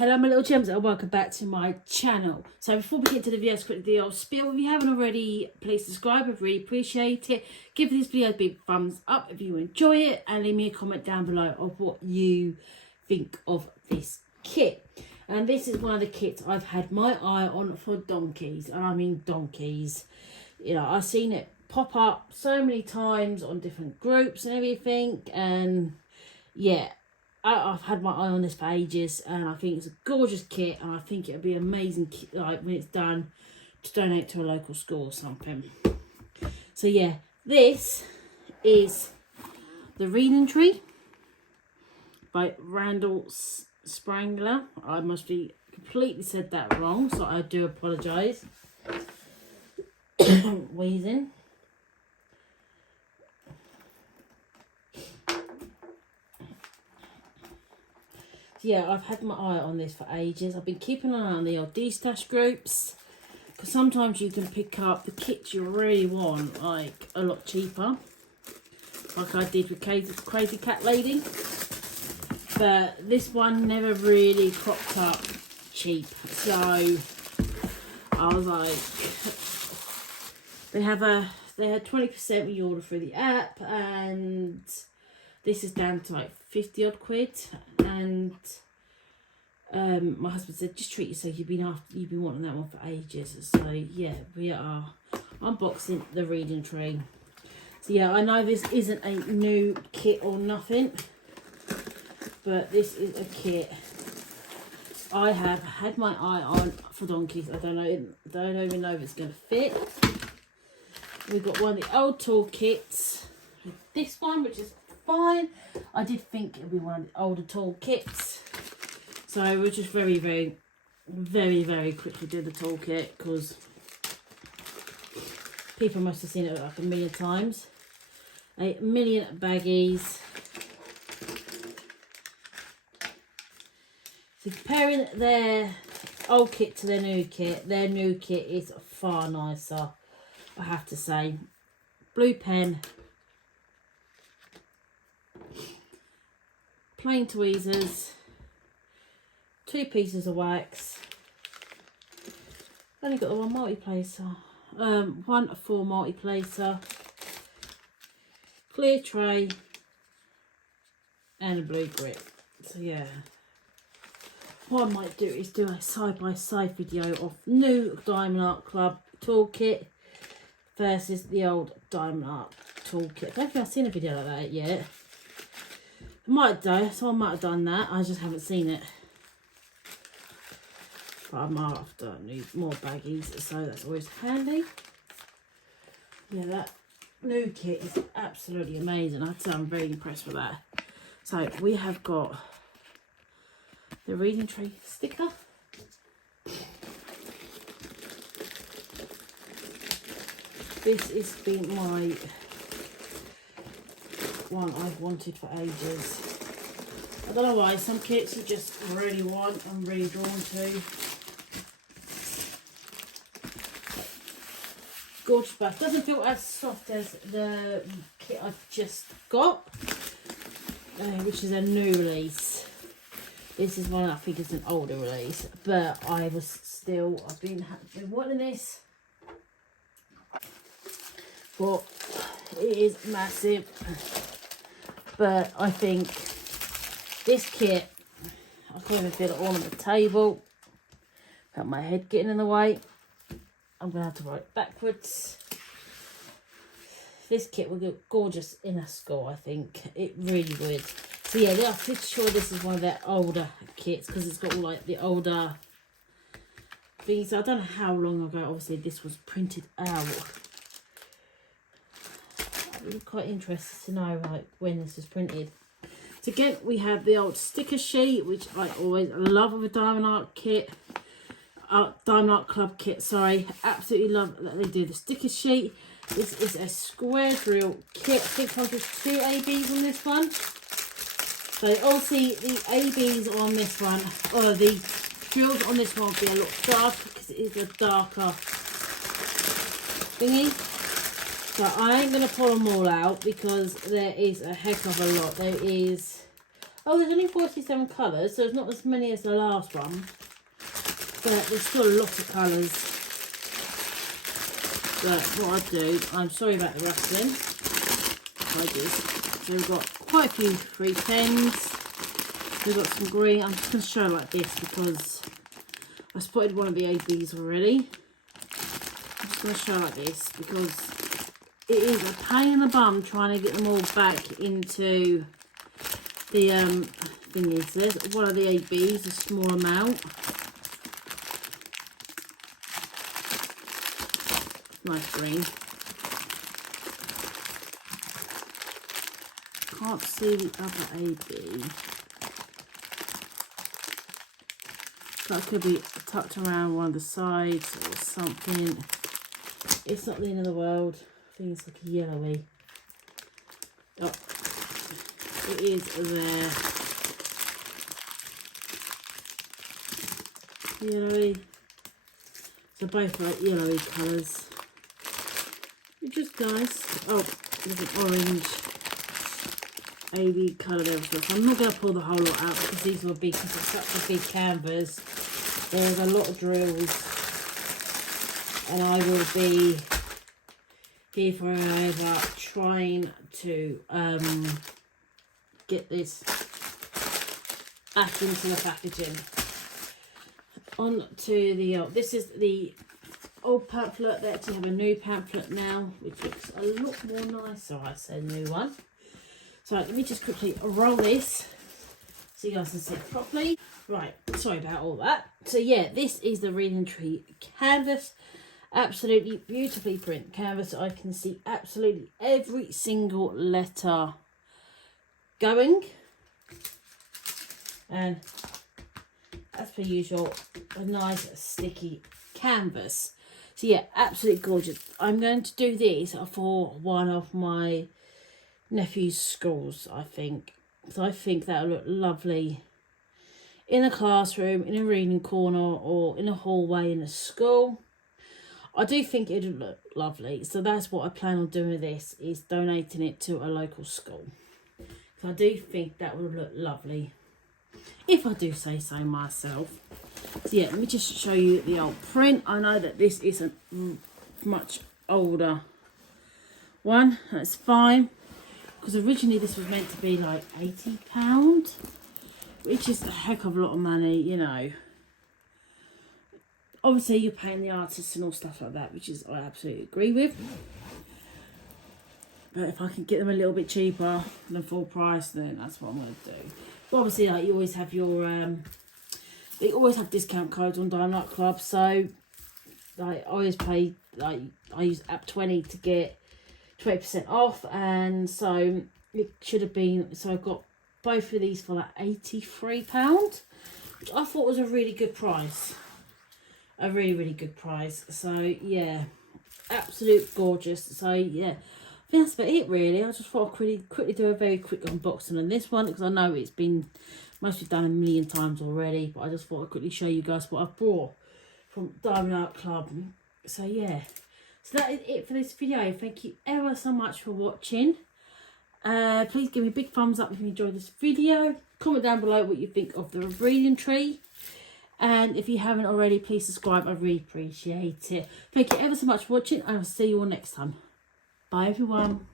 Hello my little gems and welcome back to my channel. So before we get to the video, let's quickly do the old spiel. If you haven't already, please subscribe. I'd really appreciate it. Give this video a big thumbs up if you enjoy it, and leave me a comment down below of what you think of this kit. And this is one of the kits I've had my eye on for donkeys, and I mean donkeys. You know, I've seen it pop up so many times on different groups and everything, and yeah, I've had my eye on this for ages, and I think it's a gorgeous kit, and I think it'll be amazing, like when it's done, to donate to a local school or something. So yeah, this is the Reading Tree by Randall Sprangler. I must be completely said that wrong, so I do apologise. Wheezing. Yeah, I've had my eye on this for ages. I've been keeping an eye on the old D-stash groups, because sometimes you can pick up the kits you really want, like, a lot cheaper, like I did with Crazy Cat Lady. But this one never really cropped up cheap, so I was like, they had 20% when you order through the app, and this is down to like 50 odd quid. And my husband said, just treat yourself, you've been wanting that one for ages. So yeah, we are unboxing the Reading Tree. So yeah, I know this isn't a new kit or nothing, but this is a kit I have had my eye on for donkeys. I don't even know if it's going to fit. We've got one of the old toolkits, this one, which is fine. I did think it would be one of the older toolkits, so we'll just very quickly do the toolkit, because people must have seen it like a million times. 8 million baggies. So comparing their old kit to their new kit is far nicer, I have to say. Blue pen, plain tweezers, 2 pieces of wax. Only got the one multi-placer, 1 4 multi-placer, clear tray, and a blue grip. So yeah, what I might do is do a side-by-side video of new Diamond Art Club toolkit versus the old Diamond Art toolkit. I don't think I've seen a video like that yet. Someone might have done that, I just haven't seen it. But I'm after more baggies, so that's always handy. Yeah, that new kit is absolutely amazing. I'd say I'm very impressed with that. So we have got the Reading Tree sticker. This has been my one I've wanted for ages. I don't know why, some kits you just really want and really drawn to. Gorgeous back. Doesn't feel as soft as the kit I've just got, which is a new release. This is one I think is an older release, but I've been wanting this. But it is massive. But I think this kit, I can't even fit it all on the table. Got my head getting in the way. I'm going to have to write backwards. This kit would look gorgeous in a school, I think. It really would. So yeah, I'm pretty sure this is one of their older kits, because it's got all like the older things. I don't know how long ago, obviously, this was printed out. I'm quite interested to know like when this was printed. So again, we have the old sticker sheet, which I always love with a Diamond Art kit. Diamond Art Club kit, sorry. Absolutely love that they do the sticker sheet. This is a square drill kit. I think comes with 2 ABs on this one. So obviously the ABs on this one, or the drills on this one will be a lot darker, because it is a darker thingy. So I ain't going to pull them all out, because there is a heck of a lot. There is Oh, there's only 47 colours, so it's not as many as the last one. But there's still a lot of colours. But what I do, I'm sorry about the rustling. Like this. So we've got quite a few 310s. We've got some green. I'm just going to show like this because I spotted one of the ABs already. I'm just going to show like this because it is a pain in the bum trying to get them all back into the thing is there's one of the ABs, a small amount. Nice green. Can't see the other AB. That could be tucked around one of the sides or something. It's not the end of the world. I think it's like a yellowy. Oh, it is there. Yellowy. So both like yellowy colours. Which is nice. Oh, there's an orange AB colour there as well. So I'm not going to pull the whole lot out because these will be, because it's such a big canvas. There's a lot of drills. And I will be here forever trying to get this back into the packaging. On to the this is the old pamphlet. They actually have a new pamphlet now, which looks a lot more nicer. I say new one. So let me just quickly roll this so you guys can see it properly. Right, sorry about all that. So yeah, this is the Reading Tree canvas. Absolutely beautifully print canvas. I can see absolutely every single letter going. And as per usual, a nice sticky canvas. So yeah, absolutely gorgeous. I'm going to do this for one of my nephew's schools, I think. So I think that'll look lovely in a classroom, in a reading corner, or in a hallway in a school. I do think it'll look lovely. So that's what I plan on doing with this, is donating it to a local school. So I do think that will look lovely, if I do say so myself. So yeah, let me just show you the old print. I know that this is a much older one. That's fine, because originally this was meant to be like £80, which is a heck of a lot of money, you know. Obviously you're paying the artists and all stuff like that, which is I absolutely agree with. But if I can get them a little bit cheaper than full price, then that's what I'm going to do. But obviously, like, you always have your they always have discount codes on diamondartclub. So like, I always pay, like, I use app 20 to get 20% off, and so it should have been, so I got both of these for like £83, which I thought was a really good price. A really good price. So yeah, absolute gorgeous. So yeah, I think that's about it really. I just thought I'd quickly do a very quick unboxing on this one, because I know it's been mostly done a million times already, but I just thought I'd quickly show you guys what I brought from diamondartclub. So yeah, so that is it for this video. Thank you ever so much for watching. Please give me a big thumbs up if you enjoyed this video. Comment down below what you think of the Reading Tree. And if you haven't already, please subscribe. I really appreciate it. Thank you ever so much for watching, and I'll see you all next time. Bye everyone.